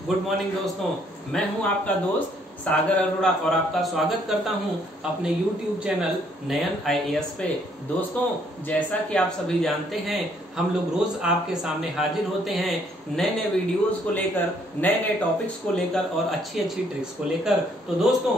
Good morning दोस्तों, मैं हूं आपका दोस्त सागर अरोड़ा और आपका स्वागत करता हूं अपने YouTube चैनल नयन IAS पे। दोस्तों, जैसा कि आप सभी जानते हैं, हम लोग रोज आपके सामने हाजिर होते हैं नए नए वीडियोस को लेकर, नए नए टॉपिक्स को लेकर और अच्छी अच्छी ट्रिक्स को लेकर। तो दोस्तों,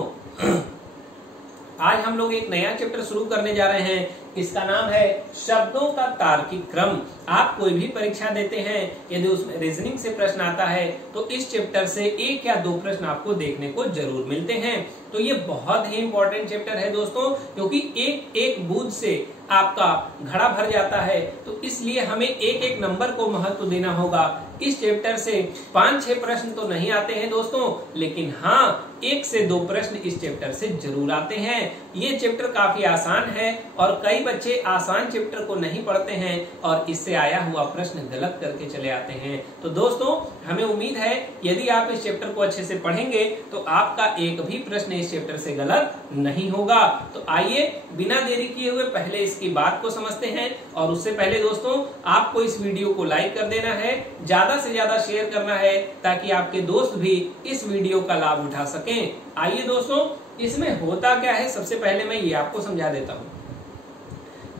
आज हम लोग एक नया चैप्टर शुरू करने जा रहे हैं। इसका नाम है शब्दों का तार्किक क्रम। आप कोई भी परीक्षा देते हैं, यदि उसमें रीजनिंग से प्रश्न आता है तो इस चैप्टर से एक या दो प्रश्न आपको देखने को जरूर मिलते हैं। तो ये बहुत ही इंपॉर्टेंट चैप्टर है दोस्तों, क्योंकि एक एक बूंद से आपका घड़ा भर जाता है। तो इसलिए हमें एक एक नंबर को महत्व देना होगा। इस चैप्टर से 5-6 प्रश्न तो नहीं आते हैं दोस्तों, लेकिन हाँ 1 से 2 प्रश्न इस चैप्टर से जरूर आते हैं। ये चैप्टर काफी आसान है और कई बच्चे आसान चैप्टर को नहीं पढ़ते हैं और इससे आया हुआ प्रश्न गलत करके चले आते हैं। तो दोस्तों, हमें उम्मीद है यदि आप इस चैप्टर को अच्छे से पढ़ेंगे तो आपका एक भी प्रश्न इस चैप्टर से गलत नहीं होगा। तो आइए बिना देरी किए हुए पहले इसकी बात को समझते हैं। और उससे पहले दोस्तों, आपको इस वीडियो को लाइक कर देना है, ज्यादा से ज्यादा शेयर करना है, ताकि आपके दोस्त भी इस वीडियो का लाभ उठा सकें। आइए दोस्तों, इसमें होता क्या है, सबसे पहले मैं ये आपको समझा देता हूँ।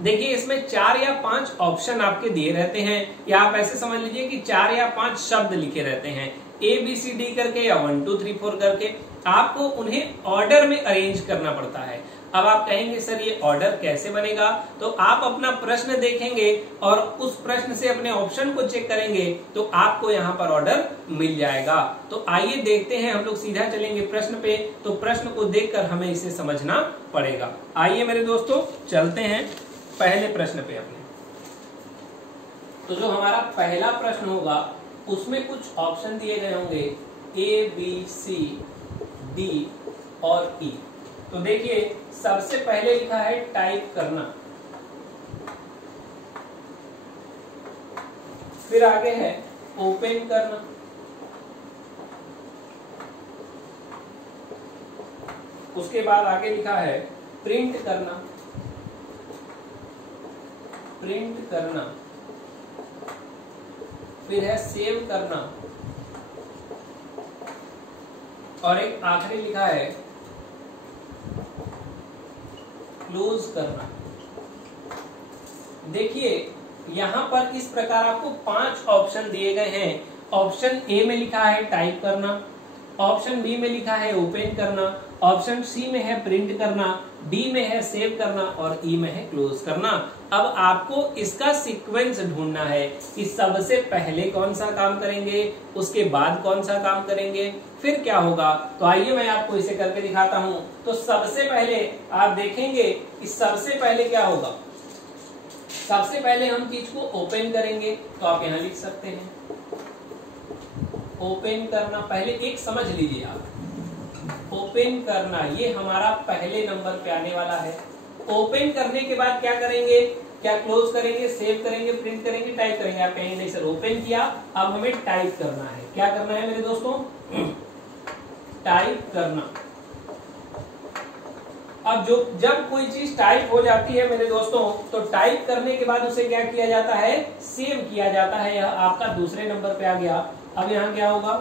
देखिए, इसमें 4 या 5 ऑप्शन आपके दिए रहते हैं, या आप ऐसे समझ लीजिए कि 4 या 5 शब्द लिखे रहते हैं, ABCD करके या 1 2 3 4 करके। आपको उन्हें ऑर्डर में अरेंज करना पड़ता है। अब आप कहेंगे सर ये ऑर्डर कैसे बनेगा? तो आप अपना प्रश्न देखेंगे और उस प्रश्न से अपने ऑप्शन को चेक करेंगे तो आपको यहाँ पर ऑर्डर मिल जाएगा। तो आइए देखते हैं, हम लोग सीधा चलेंगे प्रश्न पे। तो प्रश्न को देखकर हमें इसे समझना पड़ेगा। आइए मेरे दोस्तों, चलते हैं पहले प्रश्न पे अपने। तो जो हमारा पहला प्रश्न होगा उसमें कुछ ऑप्शन दिए गए होंगे ABCD और E। तो देखिए, सबसे पहले लिखा है टाइप करना, फिर आगे है ओपन करना, उसके बाद आगे लिखा है प्रिंट करना, फिर है सेव करना, और एक आखिरी लिखा है क्लोज करना। देखिए, यहां पर इस प्रकार आपको 5 ऑप्शन दिए गए हैं। ऑप्शन ए में लिखा है टाइप करना, ऑप्शन बी में लिखा है ओपन करना, ऑप्शन सी में है प्रिंट करना, डी में है सेव करना और ई में है क्लोज करना। अब आपको इसका सीक्वेंस ढूंढना है कि सबसे पहले कौन सा काम करेंगे, उसके बाद कौन सा काम करेंगे, फिर क्या होगा। तो आइए मैं आपको इसे करके दिखाता हूं। तो सबसे पहले आप देखेंगे कि सबसे पहले क्या होगा। सबसे पहले हम चीज को ओपन करेंगे, तो आप यहां लिख सकते हैं ओपन करना। पहले एक समझ लीजिए आप, ओपन करना ये हमारा पहले नंबर पे आने वाला है। ओपन करने के बाद क्या करेंगे, क्या क्लोज करेंगे, सेव करेंगे, प्रिंट करेंगे, टाइप करेंगे। आप कहेंगे नहीं सर ओपन किया, अब हमें टाइप करना है। क्या करना है मेरे दोस्तों? टाइप करना। अब जब कोई चीज टाइप हो जाती है मेरे दोस्तों, तो टाइप करने के बाद उसे क्या किया जाता है, सेव किया जाता है। यह आपका दूसरे नंबर पे आ गया। अब यहाँ क्या होगा,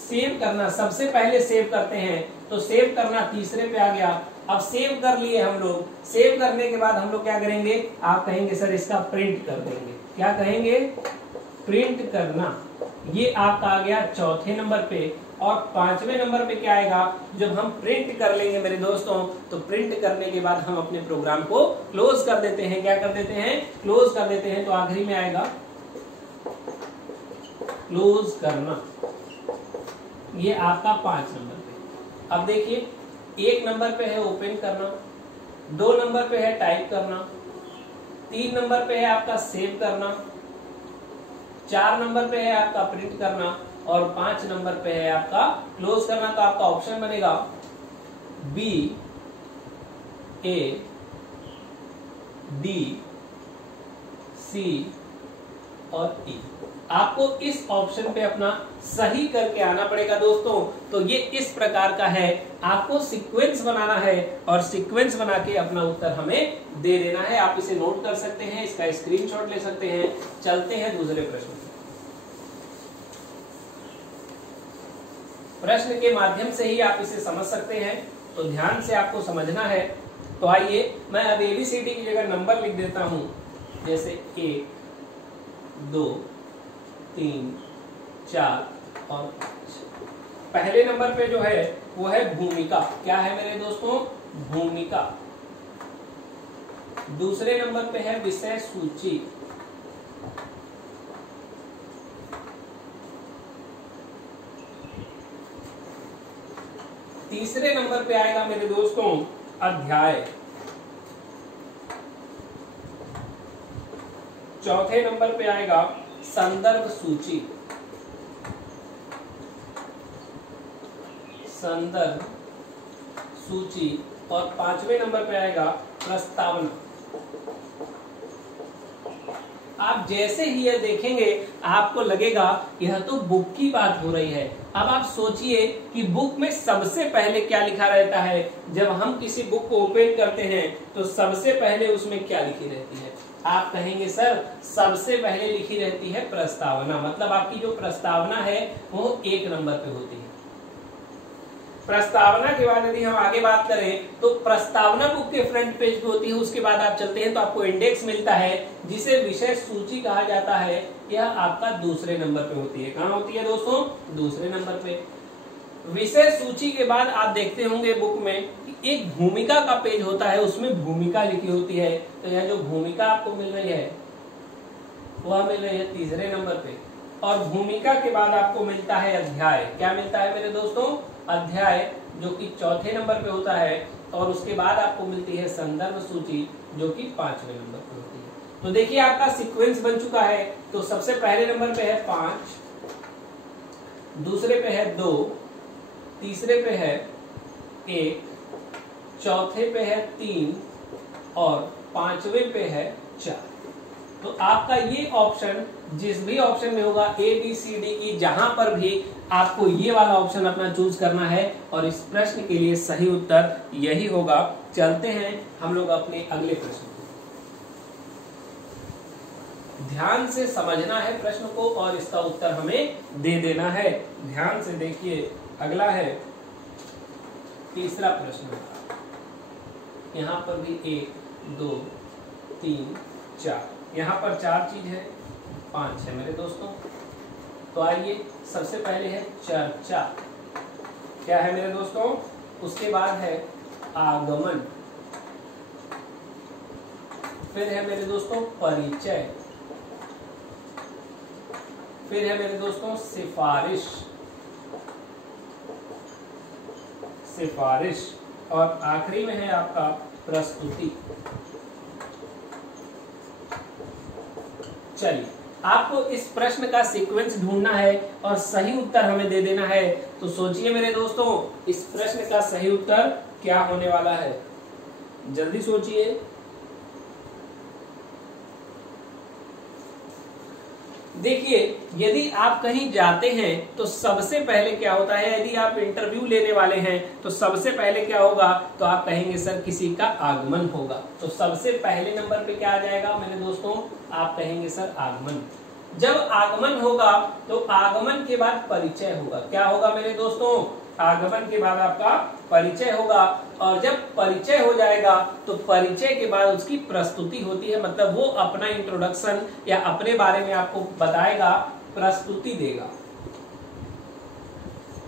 सेव करना। सबसे पहले सेव करते हैं, तो सेव करना तीसरे पे आ गया। अब सेव कर लिए हम लोग। सेव करने के बाद हम लोग क्या करेंगे, आप कहेंगे सर इसका प्रिंट कर देंगे। क्या कहेंगे? प्रिंट करना। ये आपका आ गया चौथे नंबर पे। और 5वें नंबर पे क्या आएगा, जब हम प्रिंट कर लेंगे मेरे दोस्तों, तो प्रिंट करने के बाद हम अपने प्रोग्राम को क्लोज कर देते हैं। क्या कर देते हैं? क्लोज कर देते हैं। तो आखिरी में आएगा क्लोज करना। ये आपका 5 नंबर पे। अब देखिए, 1 नंबर पे है ओपन करना, 2 नंबर पे है टाइप करना, 3 नंबर पे है आपका सेव करना, 4 नंबर पे है आपका प्रिंट करना और 5 नंबर पे है आपका क्लोज करना। तो आपका ऑप्शन बनेगा B, A, D, C और E। आपको इस ऑप्शन पे अपना सही करके आना पड़ेगा दोस्तों। तो ये इस प्रकार का है, आपको सीक्वेंस बनाना है और सीक्वेंस बना के अपना उत्तर हमें दे देना है। आप इसे नोट कर सकते हैं, इसका स्क्रीनशॉट ले सकते हैं। चलते हैं दूसरे प्रश्न। प्रश्न के माध्यम से ही आप इसे समझ सकते हैं, तो ध्यान से आपको समझना है। तो आइए मैं अब ABCD की जगह नंबर लिख देता हूं, जैसे 1 2 3 4 और 5। पहले नंबर पे जो है वो है भूमिका। क्या है मेरे दोस्तों? भूमिका। दूसरे नंबर पे है विषय सूची। तीसरे नंबर पे आएगा मेरे दोस्तों अध्याय। चौथे नंबर पे आएगा संदर्भ सूची। संदर्भ सूची। और पांचवें नंबर पे आएगा प्रस्तावना। आप जैसे ही यह देखेंगे आपको लगेगा यह तो बुक की बात हो रही है। अब आप सोचिए कि बुक में सबसे पहले क्या लिखा रहता है। जब हम किसी बुक को ओपन करते हैं तो सबसे पहले उसमें क्या लिखी रहती है? आप कहेंगे सर सबसे पहले लिखी रहती है प्रस्तावना। मतलब आपकी जो प्रस्तावना है वो 1 नंबर पे होती है। प्रस्तावना के बाद यदि हम आगे बात करें तो प्रस्तावना बुक के फ्रंट पेज पे होती है। उसके बाद आप चलते हैं तो आपको इंडेक्स मिलता है जिसे विषय सूची कहा जाता है। यह आपका दूसरे नंबर पे होती है। कहाँ होती है दोस्तों? दूसरे नंबर पे। विषय सूची के बाद आप देखते होंगे बुक में कि एक भूमिका का पेज होता है, उसमें भूमिका लिखी होती है। तो यह जो भूमिका आपको मिल रही है वह मिल रही है तीसरे नंबर पे। और भूमिका के बाद आपको मिलता है अध्याय। क्या मिलता है मेरे दोस्तों? अध्याय, जो कि चौथे नंबर पे होता है। और उसके बाद आपको मिलती है संदर्भ सूची, जो कि 5वें नंबर पे होती है। तो देखिए आपका सीक्वेंस बन चुका है। तो सबसे पहले नंबर पे है 5, दूसरे पे है 2, तीसरे पे है 1, चौथे पे है 3 और 5वें पे है 4। तो आपका ये ऑप्शन जिस भी ऑप्शन में होगा ABCD जहां पर भी आपको ये वाला ऑप्शन अपना चूज करना है। और इस प्रश्न के लिए सही उत्तर यही होगा। चलते हैं हम लोग अपने अगले प्रश्न को। ध्यान से समझना है प्रश्न को और इसका उत्तर हमें दे देना है। ध्यान से देखिए, अगला है तीसरा प्रश्न। यहां पर भी 1 2 3 4, यहाँ पर 4 चीज है, 5 है मेरे दोस्तों। तो आइए सबसे पहले है चर्चा। क्या है मेरे दोस्तों? उसके बाद है आगमन, फिर है मेरे दोस्तों परिचय, फिर है मेरे दोस्तों सिफारिश, और आखिरी में है आपका प्रस्तुति। चलिए, आपको इस प्रश्न का सीक्वेंस ढूंढना है और सही उत्तर हमें दे देना है। तो सोचिए मेरे दोस्तों, इस प्रश्न का सही उत्तर क्या होने वाला है? जल्दी सोचिए। देखिए, यदि आप कहीं जाते हैं तो सबसे पहले क्या होता है? यदि आप इंटरव्यू लेने वाले हैं तो सबसे पहले क्या होगा? तो आप कहेंगे सर किसी का आगमन होगा। तो सबसे पहले नंबर पे क्या आ जाएगा मेरे दोस्तों? आप कहेंगे सर आगमन। जब आगमन होगा तो आगमन के बाद परिचय होगा। क्या होगा मेरे दोस्तों? आगमन के बाद आपका परिचय होगा। और जब परिचय हो जाएगा तो परिचय के बाद उसकी प्रस्तुति होती है। मतलब वो अपना इंट्रोडक्शन या अपने बारे में आपको बताएगा, प्रस्तुति देगा।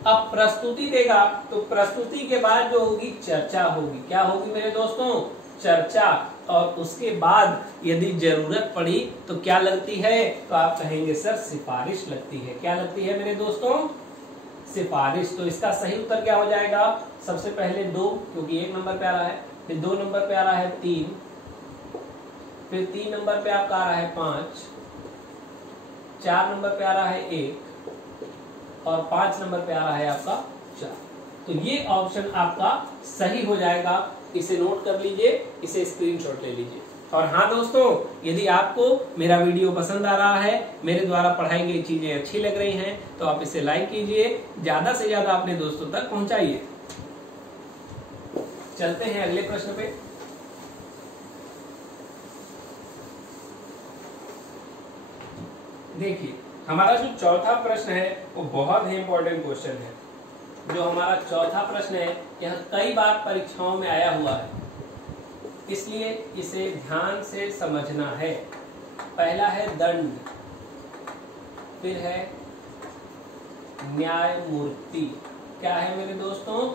अब प्रस्तुति देगा तो प्रस्तुति के बाद जो होगी चर्चा होगी। क्या होगी मेरे दोस्तों? चर्चा। और उसके बाद यदि जरूरत पड़ी तो क्या लगती है? तो आप कहेंगे सर सिफारिश लगती है। क्या लगती है मेरे दोस्तों? सिफारिश। तो इसका सही उत्तर क्या हो जाएगा? सबसे पहले 2, क्योंकि 1 नंबर पे आ रहा है, फिर 2 नंबर पे आ रहा है 3, फिर 3 नंबर पे आपका आ रहा है 5, 4 नंबर पे आ रहा है 1 और 5 नंबर पे आ रहा है आपका 4। तो ये ऑप्शन आपका सही हो जाएगा। इसे नोट कर लीजिए, इसे स्क्रीनशॉट ले लीजिए। और हाँ दोस्तों, यदि आपको मेरा वीडियो पसंद आ रहा है, मेरे द्वारा पढ़ाई गई चीजें अच्छी लग रही हैं, तो आप इसे लाइक कीजिए, ज्यादा से ज्यादा अपने दोस्तों तक पहुंचाइए। चलते हैं अगले प्रश्न पे। देखिए, हमारा जो चौथा प्रश्न है वो बहुत ही इंपॉर्टेंट क्वेश्चन है। जो हमारा चौथा प्रश्न है, यह कई बार परीक्षाओं में आया हुआ है, इसलिए इसे ध्यान से समझना है। पहला है दंड, फिर है न्यायमूर्ति। क्या है मेरे दोस्तों?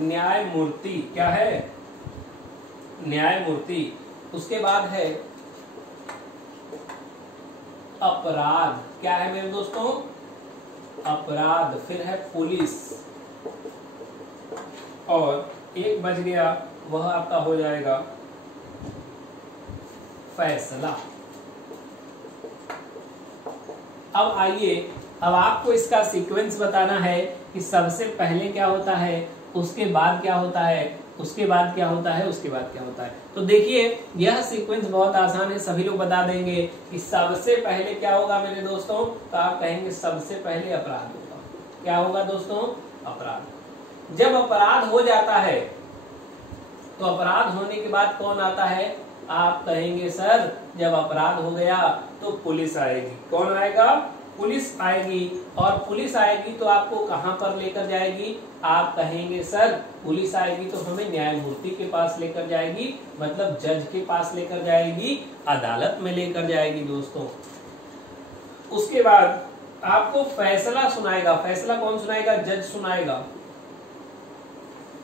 न्यायमूर्ति। क्या है? न्यायमूर्ति। उसके बाद है अपराध। क्या है मेरे दोस्तों? अपराध। फिर है पुलिस, और एक बच गया, वह आपका हो जाएगा फैसला। अब आइए, अब आपको इसका सीक्वेंस बताना है कि सबसे पहले क्या होता है, उसके बाद क्या होता है, उसके बाद क्या होता है, उसके बाद क्या होता है। तो देखिए, यह सीक्वेंस बहुत आसान है, सभी लोग बता देंगे कि सबसे पहले क्या होगा मेरे दोस्तों। तो आप कहेंगे सबसे पहले अपराध होगा। क्या होगा दोस्तों? अपराध। जब अपराध हो जाता है तो अपराध होने के बाद कौन आता है? आप कहेंगे सर जब अपराध हो गया तो पुलिस आएगी। कौन आएगा? पुलिस आएगी। और पुलिस आएगी तो आपको कहां पर लेकर जाएगी? आप कहेंगे सर पुलिस आएगी तो हमें न्यायमूर्ति के पास लेकर जाएगी, मतलब जज के पास लेकर जाएगी, अदालत में लेकर जाएगी दोस्तों। उसके बाद आपको फैसला सुनाएगा। फैसला कौन सुनाएगा? जज सुनाएगा।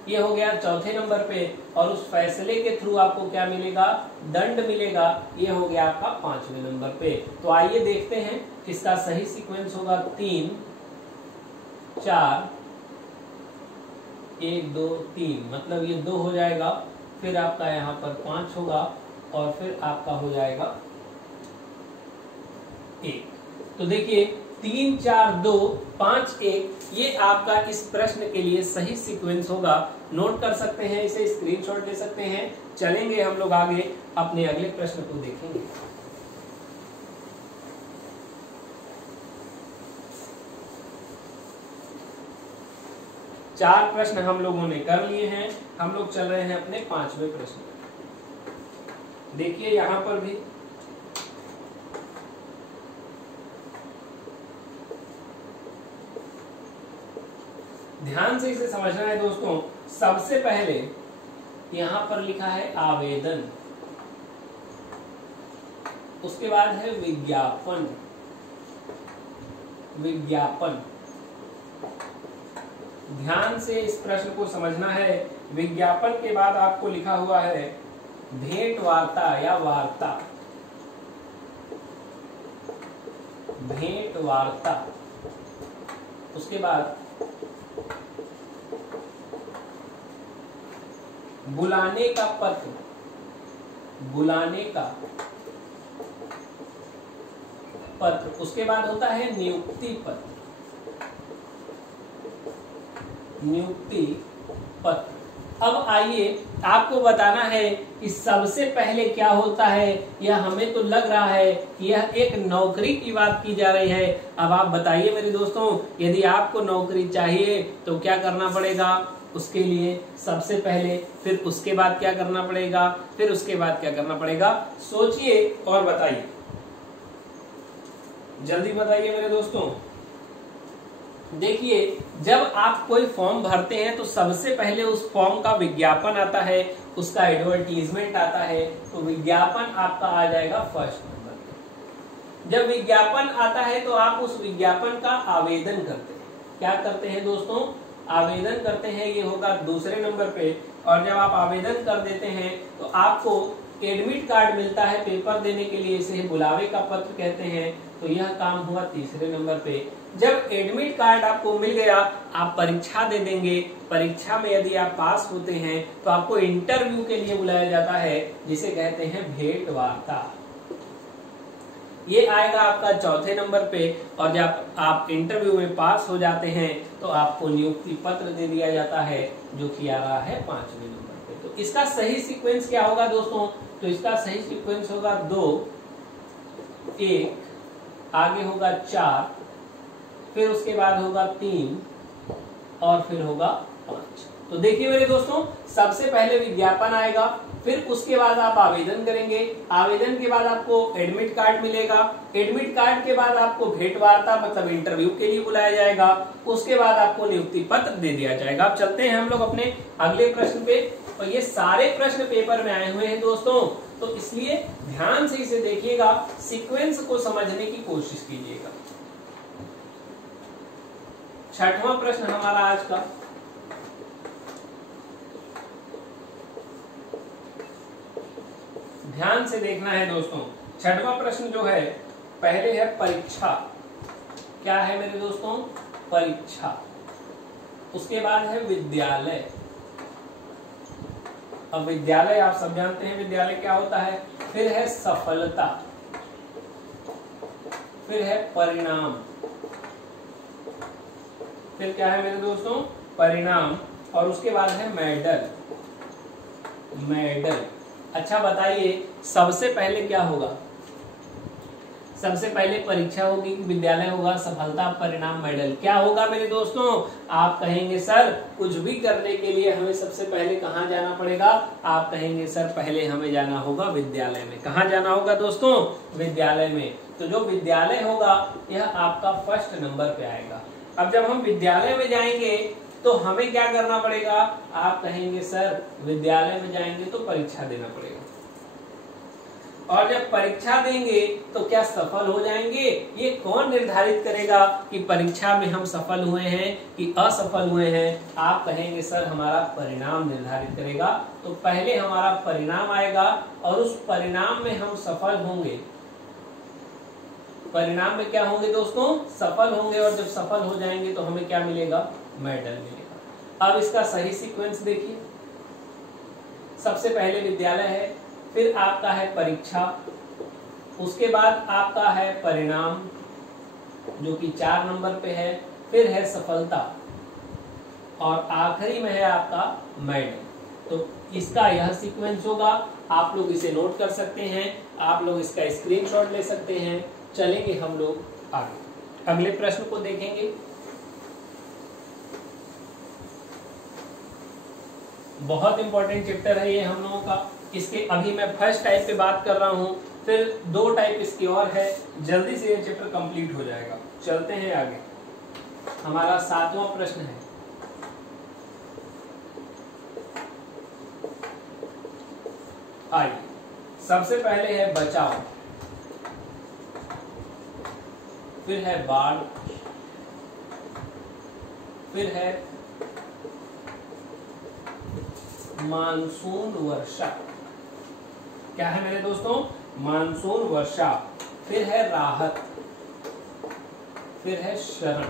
ये हो गया चौथे नंबर पे। और उस फैसले के थ्रू आपको क्या मिलेगा? दंड मिलेगा। ये हो गया आपका 5वें नंबर पे। तो आइए देखते हैं इसका सही सीक्वेंस होगा 3 4 1 2 3, मतलब ये 2 हो जाएगा, फिर आपका यहाँ पर 5 होगा, और फिर आपका हो जाएगा 1। तो देखिए 3 4 2 5 1, ये आपका इस प्रश्न के लिए सही सीक्वेंस होगा। नोट कर सकते हैं, इसे स्क्रीनशॉट ले सकते हैं। चलेंगे हम लोग आगे, अपने अगले प्रश्न को देखेंगे। चार प्रश्न हम लोगों ने कर लिए हैं, हम लोग चल रहे हैं अपने 5वें प्रश्न। देखिए यहां पर भी ध्यान से इसे समझना है दोस्तों। सबसे पहले यहां पर लिखा है आवेदन, उसके बाद है विज्ञापन। विज्ञापन, ध्यान से इस प्रश्न को समझना है। विज्ञापन के बाद आपको लिखा हुआ है भेंट वार्ता या वार्ता। भेंट वार्ता, उसके बाद बुलाने का पत्र। बुलाने का पत्र, उसके बाद होता है नियुक्ति पत्र। नियुक्ति पत्र। अब आइए आपको बताना है कि सबसे पहले क्या होता है। यह हमें तो लग रहा है कि यह एक नौकरी की बात की जा रही है। अब आप बताइए मेरे दोस्तों, यदि आपको नौकरी चाहिए तो क्या करना पड़ेगा? उसके लिए सबसे पहले, फिर उसके बाद क्या करना पड़ेगा, फिर उसके बाद क्या करना पड़ेगा? सोचिए और बताइए, जल्दी बताइए मेरे दोस्तों। देखिए, जब आप कोई फॉर्म भरते हैं तो सबसे पहले उस फॉर्म का विज्ञापन आता है, उसका एडवर्टीजमेंट आता है। तो विज्ञापन आपका आ जाएगा फर्स्ट नंबर पे। जब विज्ञापन आता है तो आप उस विज्ञापन का आवेदन करते हैं। क्या करते हैं दोस्तों? आवेदन करते हैं, ये होगा दूसरे नंबर पे। और जब आप आवेदन कर देते हैं तो आपको एडमिट कार्ड मिलता है पेपर देने के लिए, इसे बुलावे का पत्र कहते हैं। तो यह काम हुआ तीसरे नंबर पे। जब एडमिट कार्ड आपको मिल गया, आप परीक्षा दे देंगे। परीक्षा में यदि आप पास होते हैं तो आपको इंटरव्यू के लिए बुलाया जाता है, जिसे कहते हैं भेंट वार्ता। ये आएगा आपका चौथे नंबर पे। और जब आप इंटरव्यू में पास हो जाते हैं तो आपको नियुक्ति पत्र दे दिया जाता है, जो कि आ रहा है 5वें नंबर पे। तो इसका सही सीक्वेंस क्या होगा दोस्तों? तो इसका सही सीक्वेंस होगा 2 1, आगे होगा 4, फिर उसके बाद होगा 3, और फिर होगा 5। तो देखिए मेरे दोस्तों, सबसे पहले विज्ञापन आएगा, फिर उसके बाद आप आवेदन करेंगे, आवेदन के बाद आपको एडमिट कार्ड मिलेगा, एडमिट कार्ड के बाद आपको भेंट वार्ता मतलब इंटरव्यू के लिए बुलाया जाएगा, उसके बाद आपको नियुक्ति पत्र दे दिया जाएगा। अब चलते हैं हम लोग अपने अगले प्रश्न पे। और ये सारे प्रश्न पेपर में आए हुए हैं दोस्तों, तो इसलिए ध्यान से इसे देखिएगा, सीक्वेंस को समझने की कोशिश कीजिएगा। छठवां प्रश्न हमारा आज का, ध्यान से देखना है दोस्तों। छठवां प्रश्न जो है, पहले है परीक्षा। क्या है मेरे दोस्तों? परीक्षा। उसके बाद है विद्यालय। अब विद्यालय आप सब जानते हैं विद्यालय क्या होता है। फिर है सफलता, फिर है परिणाम, फिर क्या है मेरे दोस्तों? परिणाम, और उसके बाद है मेडल। मेडल। अच्छा बताइए, सबसे पहले क्या होगा? सबसे पहले परीक्षा होगी, विद्यालय होगा, सफलता, परिणाम, मेडल। क्या होगा मेरे दोस्तों? आप कहेंगे सर कुछ भी करने के लिए हमें सबसे पहले कहाँ जाना पड़ेगा? आप कहेंगे सर पहले हमें जाना होगा विद्यालय में। कहाँ जाना होगा दोस्तों? विद्यालय में। तो जो विद्यालय होगा यह आपका फर्स्ट नंबर पे आएगा। अब जब हम विद्यालय में जाएंगे तो हमें क्या करना पड़ेगा? आप कहेंगे सर विद्यालय में जाएंगे तो परीक्षा देना पड़ेगा, और जब परीक्षा देंगे तो क्या सफल हो जाएंगे? ये कौन निर्धारित करेगा कि परीक्षा में हम सफल हुए हैं कि असफल हुए हैं? आप कहेंगे सर हमारा परिणाम निर्धारित करेगा। तो पहले हमारा परिणाम आएगा और उस परिणाम में हम सफल होंगे। परिणाम में क्या होंगे दोस्तों? सफल होंगे, और जब सफल हो जाएंगे तो हमें क्या मिलेगा? मेडल मिलेगा। अब इसका सही सीक्वेंस देखिए, सबसे पहले विद्यालय है, फिर आपका है परीक्षा, उसके बाद आपका है परिणाम जो कि 4 नंबर पे है, फिर है सफलता, और आखिरी में है आपका मेडल। तो इसका यह सीक्वेंस होगा। आप लोग इसे नोट कर सकते हैं, आप लोग इसका स्क्रीनशॉट ले सकते हैं। चलेंगे हम लोग आगे, अगले प्रश्न को देखेंगे। बहुत इंपॉर्टेंट चैप्टर है ये हम लोगों का। इसके अभी मैं फर्स्ट टाइप पे बात कर रहा हूँ, फिर 2 टाइप इसकी और है, जल्दी से ये चैप्टर कंप्लीट हो जाएगा। चलते हैं आगे, हमारा 7वां प्रश्न है। आइए, सबसे पहले है बचाव, फिर है बाढ़, फिर है मानसून वर्षा। क्या है मेरे दोस्तों? मानसून वर्षा, फिर है राहत, फिर है शरण।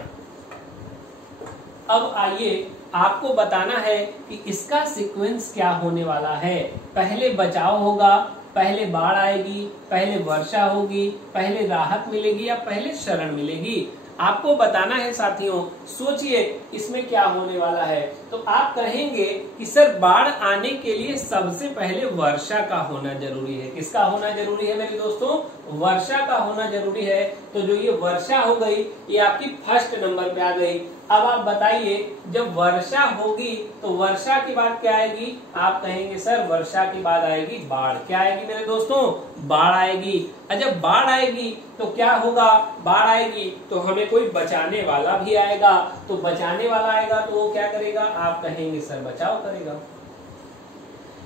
अब आइए आपको बताना है कि इसका सीक्वेंस क्या होने वाला है। पहले बचाव होगा, पहले बाढ़ आएगी, पहले वर्षा होगी, पहले राहत मिलेगी या पहले शरण मिलेगी? आपको बताना है साथियों। सोचिए इसमें क्या होने वाला है। तो आप कहेंगे कि सर बाढ़ आने के लिए सबसे पहले वर्षा का होना जरूरी है। किसका होना जरूरी है मेरे दोस्तों? वर्षा का होना जरूरी है। तो जो ये वर्षा हो गई, ये आपकी फर्स्ट नंबर पे आ गई। अब आप बताइए, जब वर्षा होगी तो वर्षा के बाद क्या आएगी? आप कहेंगे सर वर्षा के बाद आएगी बाढ़। क्या आएगी मेरे दोस्तों? बाढ़ आएगी। और जब बाढ़ आएगी तो क्या होगा? बाढ़ आएगी तो हमें कोई बचाने वाला भी आएगा। तो बचाने वाला आएगा तो वो क्या करेगा? आप कहेंगे सर बचाव करेगा।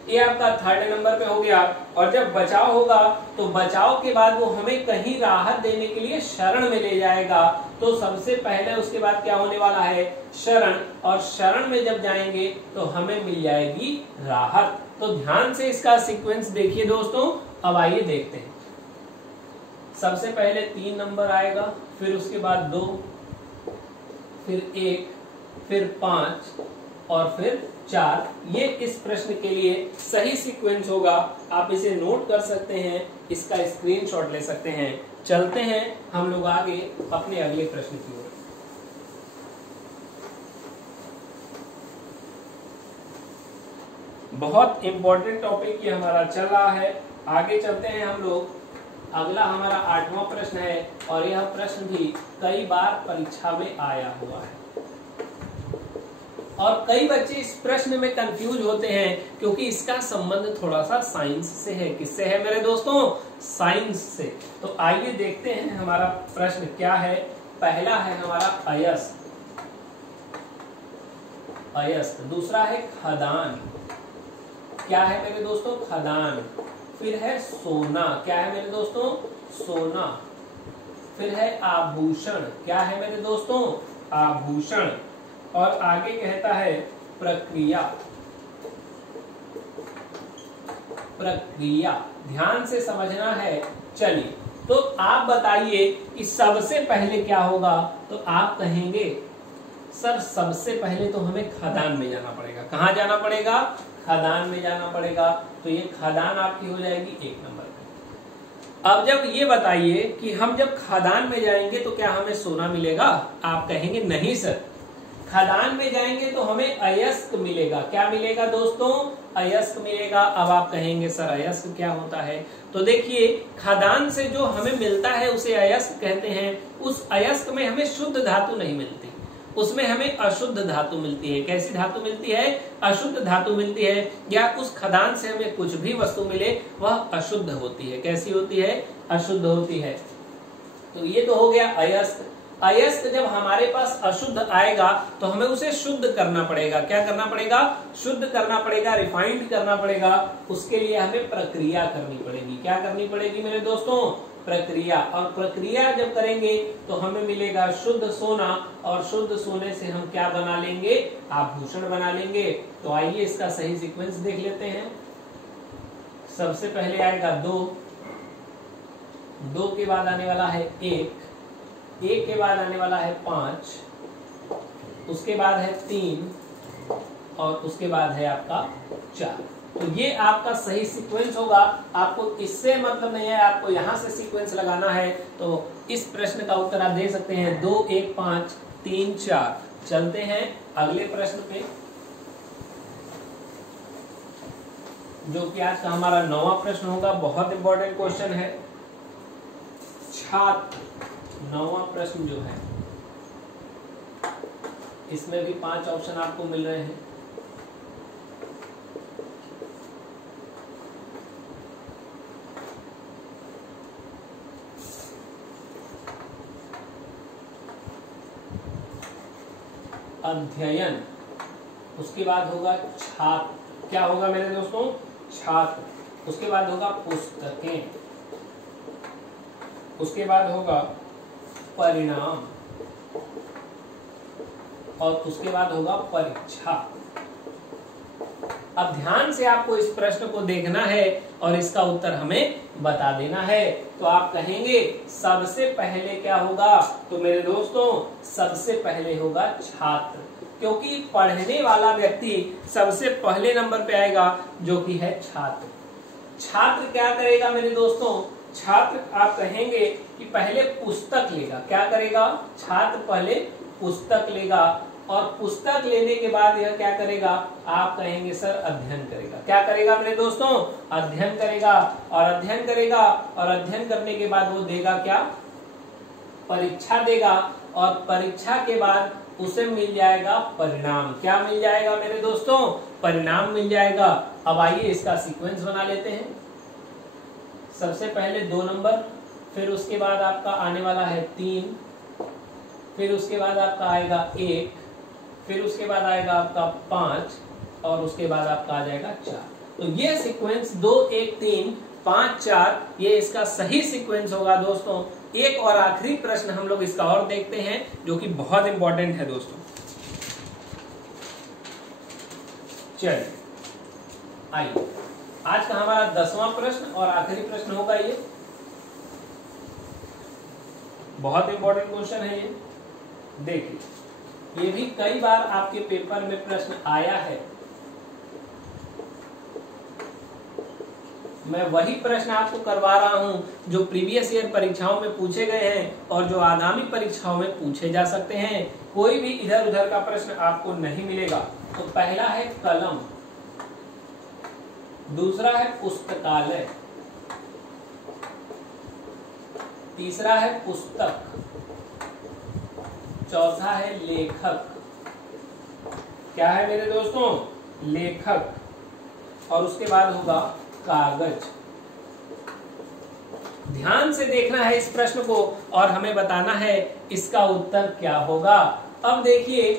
ये आपका 3rd नंबर पे हो गया। और जब बचाव होगा तो बचाव के बाद वो हमें कहीं राहत देने के लिए शरण में ले जाएगा। तो सबसे पहले उसके बाद क्या होने वाला है? शरण। और शरण में जब जाएंगे तो हमें मिल जाएगी राहत। तो ध्यान से इसका सीक्वेंस देखिए दोस्तों। अब आइए देखते हैं। सबसे पहले 3 नंबर आएगा, फिर उसके बाद 2, फिर 1, फिर 5 और फिर 4। ये इस प्रश्न के लिए सही सीक्वेंस होगा। आप इसे नोट कर सकते हैं, इसका स्क्रीनशॉट ले सकते हैं। चलते हैं हम लोग आगे अपने अगले प्रश्न की ओर। बहुत इंपॉर्टेंट टॉपिक ये हमारा चल रहा है। आगे चलते हैं हम लोग। अगला हमारा 8वां प्रश्न है, और यह प्रश्न भी कई बार परीक्षा में आया हुआ है। और कई बच्चे इस प्रश्न में कंफ्यूज होते हैं क्योंकि इसका संबंध थोड़ा सा साइंस से है। किससे है मेरे दोस्तों? साइंस से। तो आइए देखते हैं हमारा प्रश्न क्या है। पहला है हमारा अयस्क, अयस्क। दूसरा है खदान। क्या है मेरे दोस्तों? खदान। फिर है सोना। क्या है मेरे दोस्तों? सोना। फिर है आभूषण। क्या है मेरे दोस्तों? आभूषण। और आगे कहता है प्रक्रिया, प्रक्रिया। ध्यान से समझना है। चलिए, तो आप बताइए कि सबसे पहले क्या होगा? तो आप कहेंगे सर सबसे पहले तो हमें खदान में जाना पड़ेगा। कहाँ जाना पड़ेगा? खदान में जाना पड़ेगा। तो ये खदान आपकी हो जाएगी 1 नंबर पे। अब जब ये बताइए कि हम जब खदान में जाएंगे तो क्या हमें सोना मिलेगा? आप कहेंगे नहीं सर, खदान में जाएंगे तो हमें अयस्क मिलेगा। क्या मिलेगा दोस्तों? अयस्क मिलेगा। अब आप कहेंगे सर अयस्क क्या होता है? तो देखिए, खदान से जो हमें मिलता है उसे अयस्क कहते हैं। उस अयस्क में हमें शुद्ध धातु नहीं मिलती, उसमें हमें अशुद्ध धातु मिलती है। कैसी धातु मिलती है? अशुद्ध धातु मिलती है। या उस खदान से हमें कुछ भी वस्तु मिले वह अशुद्ध होती है। कैसी होती है? अशुद्ध होती है। तो ये तो हो गया अयस्क। अयस्क जब हमारे पास अशुद्ध आएगा तो हमें उसे शुद्ध करना पड़ेगा। क्या करना पड़ेगा? शुद्ध करना पड़ेगा, रिफाइंड करना पड़ेगा। उसके लिए हमें प्रक्रिया करनी पड़ेगी। क्या करनी पड़ेगी मेरे दोस्तों? प्रक्रिया। और प्रक्रिया जब करेंगे तो हमें मिलेगा शुद्ध सोना, और शुद्ध सोने से हम क्या बना लेंगे? आभूषण बना लेंगे। तो आइए इसका सही सीक्वेंस देख लेते हैं। सबसे पहले आएगा 2, 2 के बाद आने वाला है 1, 1 के बाद आने वाला है 5, उसके बाद है 3, और उसके बाद है आपका 4। तो ये आपका सही सीक्वेंस होगा। आपको इससे मतलब नहीं है, आपको यहां से सीक्वेंस लगाना है। तो इस प्रश्न का उत्तर आप दे सकते हैं 2, 1, 5, 3, 4। चलते हैं अगले प्रश्न पे, जो कि आज का हमारा 9वां प्रश्न होगा। बहुत इंपॉर्टेंट क्वेश्चन है। छात्र, 9वां प्रश्न जो है इसमें भी 5 ऑप्शन आपको मिल रहे हैं। अध्ययन, उसके बाद होगा छात्र। क्या होगा मेरे दोस्तों? छात्र। उसके बाद होगा पुस्तकें, उसके बाद होगा परिणाम, और उसके बाद होगा परीक्षा। अब ध्यान से आपको इस प्रश्न को देखना है और इसका उत्तर हमें बता देना है। तो आप कहेंगे सबसे पहले क्या होगा? तो मेरे दोस्तों सबसे पहले होगा छात्र, क्योंकि पढ़ने वाला व्यक्ति सबसे पहले नंबर पे आएगा, जो कि है छात्र। छात्र क्या करेगा मेरे दोस्तों? छात्र आप कहेंगे कि पहले पुस्तक लेगा। क्या करेगा? छात्र पहले पुस्तक लेगा, और पुस्तक लेने के बाद यह क्या करेगा? आप कहेंगे सर अध्ययन करेगा। क्या करेगा मेरे दोस्तों? अध्ययन करेगा। और अध्ययन करेगा, और अध्ययन करने के बाद वो देगा क्या? परीक्षा देगा, और परीक्षा के बाद उसे मिल जाएगा परिणाम। क्या मिल जाएगा मेरे दोस्तों? परिणाम मिल जाएगा। अब आइए इसका सीक्वेंस बना लेते हैं। सबसे पहले 2 नंबर, फिर उसके बाद आपका आने वाला है 3, फिर उसके बाद आपका आएगा 1, फिर उसके बाद आएगा आपका 5, और उसके बाद आपका आ जाएगा 4। तो ये सीक्वेंस 2, 1, 3, 5, 4 ये इसका सही सीक्वेंस होगा दोस्तों। एक और आखिरी प्रश्न हम लोग इसका और देखते हैं, जो कि बहुत इंपॉर्टेंट है दोस्तों। चलिए आइए, आज का हमारा 10वां प्रश्न और आखिरी प्रश्न होगा। ये बहुत इंपॉर्टेंट क्वेश्चन है। ये देखिए, ये भी कई बार आपके पेपर में प्रश्न आया है। मैं वही प्रश्न आपको करवा रहा हूं जो प्रीवियस ईयर परीक्षाओं में पूछे गए हैं और जो आगामी परीक्षाओं में पूछे जा सकते हैं। कोई भी इधर उधर का प्रश्न आपको नहीं मिलेगा। तो पहला है कलम, दूसरा है पुस्तकालय, तीसरा है पुस्तक, चौथा है लेखक, क्या है मेरे दोस्तों? लेखक। और उसके बाद होगा कागज। ध्यान से देखना है इस प्रश्न को और हमें बताना है इसका उत्तर क्या होगा। अब देखिए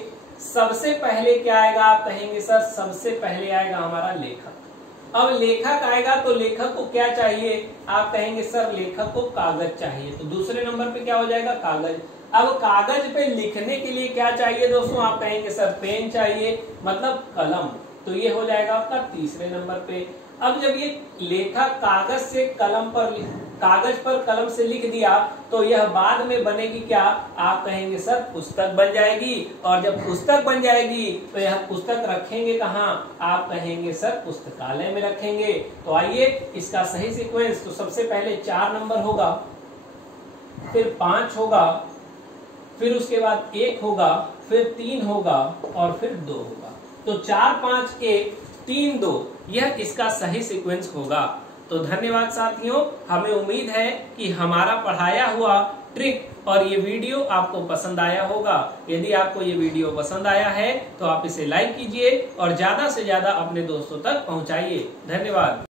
सबसे पहले क्या आएगा? आप कहेंगे सर सबसे पहले आएगा हमारा लेखक। अब लेखक आएगा तो लेखक को क्या चाहिए? आप कहेंगे सर लेखक को कागज चाहिए, तो दूसरे नंबर पे क्या हो जाएगा? कागज। अब कागज पे लिखने के लिए क्या चाहिए दोस्तों? आप कहेंगे सर पेन चाहिए, मतलब कलम, तो ये हो जाएगा आपका तीसरे नंबर पे। अब जब ये लेखक कागज से कलम पर कागज पर कलम से लिख दिया तो यह बाद में बनेगी क्या? आप कहेंगे सर पुस्तक बन जाएगी। और जब पुस्तक बन जाएगी तो यह पुस्तक रखेंगे कहाँ? आप कहेंगे सर पुस्तकालय में रखेंगे। तो आइए इसका सही सीक्वेंस, तो सबसे पहले 4 नंबर होगा, फिर 5 होगा, फिर उसके बाद 1 होगा, फिर 3 होगा और फिर 2 होगा। तो 4 5 1 3 2 यह इसका सही सीक्वेंस होगा। तो धन्यवाद साथियों, हमें उम्मीद है कि हमारा पढ़ाया हुआ ट्रिक और ये वीडियो आपको पसंद आया होगा। यदि आपको ये वीडियो पसंद आया है तो आप इसे लाइक कीजिए और ज्यादा से ज्यादा अपने दोस्तों तक पहुंचाइए। धन्यवाद।